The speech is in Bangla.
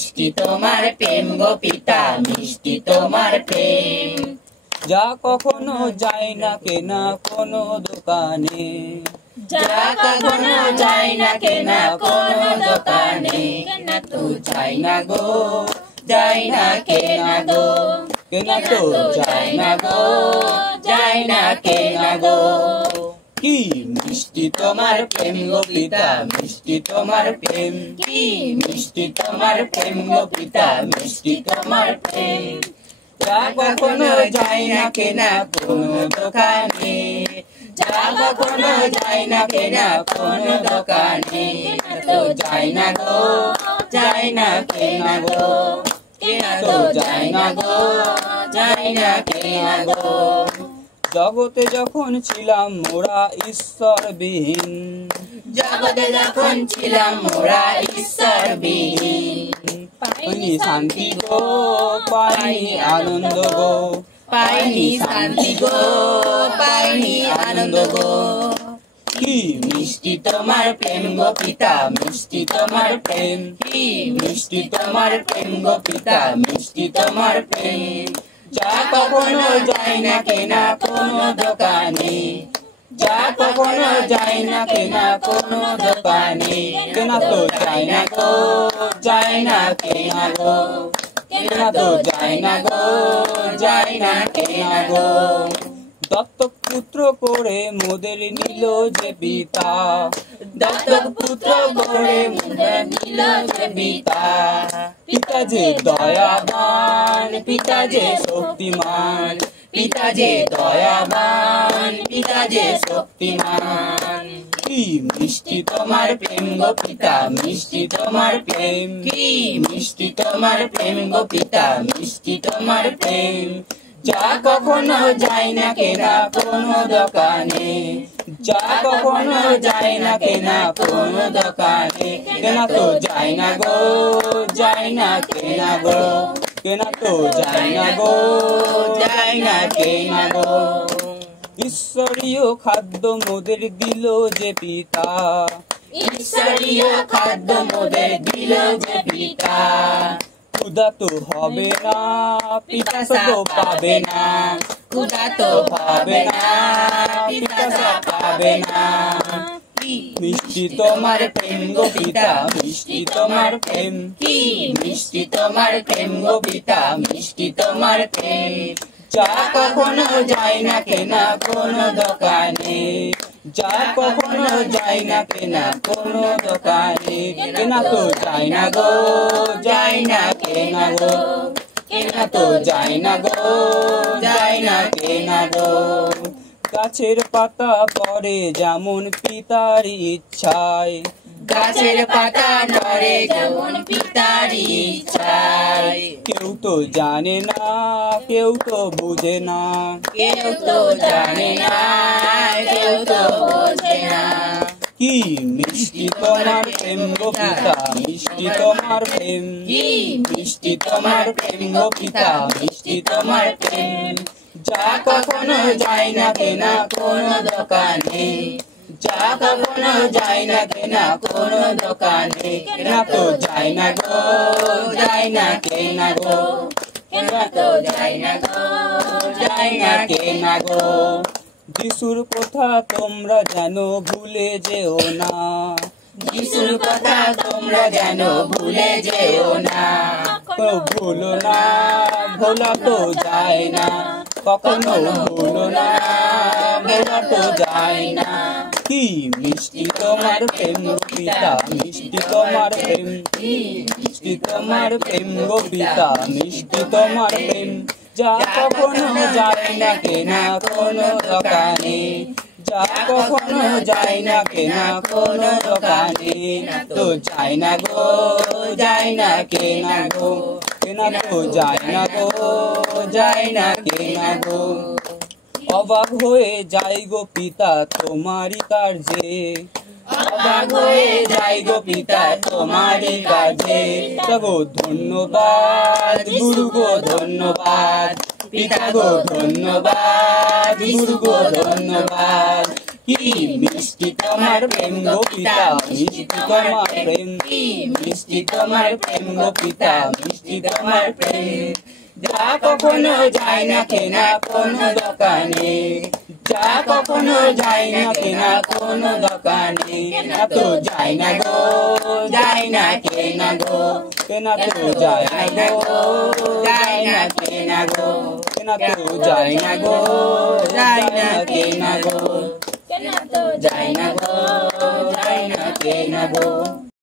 মিষ্টি তোমার প্রেম গো পিতা, মিষ্টি তোমার প্রেম। যা কখনো যায় না কেনা কোনো দোকানে, যা কখনো যায় না কেনা কোনো দোকানে, কেনা তো যায় না গো, যায় না কেনা গো, কেনা তো যায় না গো, যায় না কেনা গো। কি মিষ্টি তোমার প্রেম গো পিতা, মিষ্টি তোমার প্রেম। কি মিষ্টি তোমার প্রেম গো পিতা, মিষ্টি তোমার প্রেম। যা কখনো যায় না কেনা কোনো দোকানে, যা কখনো যায় না কেনা কোনো দোকানে, কেনা তো যায় না গো, যায় না কেনা গো, কেনা তো যায় না গো, যায় না কেনা গো। জগতে যখন ছিলাম মোরা ঈশ্বরবিহীন, জগতে যখন ছিলাম মোরা ঈশ্বরবিহীন, পাইনি শান্তি গো, পাইনি আনন্দ গো, পাইনি শান্তি গো, পাইনি আনন্দ গো। কি মিষ্টি তোমার প্রেম গো পিতা, মিষ্টি তোমার প্রেম। কি মিষ্টি তোমার প্রেম গো পিতা, মিষ্টি তোমার প্রেম। যা কখনো যায় না কেনা কোনো দোকানে, যা কখনো যায় না কেনা কোনো দোকানে, কেনা তো যায় না গো, যায় না কেনা গো, কেনা তো যায় না গো, যায় না কেনা গো। দত্তক পুত্র করে মোদের নিল যে পিতা, দত্তক পুত্র করে মোদের নিল যে পিতা। পিতা যে দয়াবান, পিতা যে শক্তিমান, পিতা যে দয়াবান, পিতা যে শক্তিমান। কি মিষ্টি তোমার প্রেম গো পিতা, মিষ্টি তোমার প্রেম। কি মিষ্টি তোমার প্রেম গো পিতা, মিষ্টি তোমার প্রেম। যা কখনো যায় না কেনা কোনো দোকানে, যা কখনো যায় না কেনা কোনো দোকানে, কেনা তো যায় না গো, যায় না কেনা গো, কেনা তো যায় না গো, যায় না কেনা গো। ঈশ্বরীয় খাদ্য মোদের দিল যে পিতা, ঈশ্বরীয় খাদ্য মোদের দিল যে পিতা। ক্ষুধা তো হবে না, পিপাসা তো পাবে না, ক্ষুধা তো পাবে না, পিপাসা পাবে না। মিষ্টি তোমার প্রেম গো পিতা, মিষ্টি তোমার প্রেম। কি মিষ্টি তোমার প্রেম গো পিতা, মিষ্টি তোমার প্রেম। যা কখনো যায় না কেনা কোনো দোকানে, যা কখনো যায় না কেনা কোনো দোকানে, কেনা তো যায় না গো, যায় না কেনা গো, কেনা তো যায় না গো, যায় না কেনা গো। গাছের পাতা পড়ে যেমন পিতার ইচ্ছায়, গাছের পাতা নড়ে যেমন পিতার ইচ্ছায়। কেউ তো জানে না, কেউ তো বুঝে না, কেউ তো জানে না, কেউ তো বোঝে না। কি মিষ্টি তোমার প্রেম গো পিতা, মিষ্টি তোমার প্রেম। কি মিষ্টি তোমার প্রেম গো পিতা, মিষ্টি তোমার প্রেম। যা কখনো যায় না কেনা কোনো দোকানে, যা কখনো যায় না কেনা কোনো দোকানে, কেনা তো যায় না গো, যায় না কেনা গো, কেনা তো যায় না গো, যায় না কেনা গো। যিশুর কথা তোমরা যেন ভুলে যেও না, যিশুর কথা তোমরা যেন ভুলে যেও না। ভুলো না, ভোলা তো যায় না, কখনো ভুলো না, ভোলা তো যায় না। কি মিষ্টি তোমার প্রেম গো পিতা, মিষ্টি তোমার প্রেম। মিষ্টি তোমার প্রেম গো পিতা, মিষ্টি তোমার প্রেম। যা কখনো যায় না কেনা কোনো দোকানে, যা কখনো যায় না কেনা কোনো দোকানে, তো যায় না গো, যায় না কেনা গো, কেনা তো যায় না গো, যায় না কেনা গো। অবাক হয়ে যাই গো পিতা তোমারই কার্যে, অবাক হয়ে যাই গো পিতা তোমারই কাজে। গো ধন্যবাদ গুরু গো, ধন্যবাদ পিতা গো, ধন্যবাদ গুরু গো, ধন্যবাদ। কি মিষ্টি তোমার প্রেম গো পিতা মিষ্টি তোমার প্রেম কি মিষ্টি তোমার প্রেম গো পিতা মিষ্টি তোমার প্রেম যা কখনো যায় না কেনা কোনো দোকানে যা কখনো যায় না কেনা কোনো দোকানে কেনা তো যায় না গো যায় না কেনা গো কেনা তো যায় না গো যায় না কেনা গো কেনা তো যায় না গো যায় না কেনা গো কেনা তো যায় না গো যায় না কেনা গো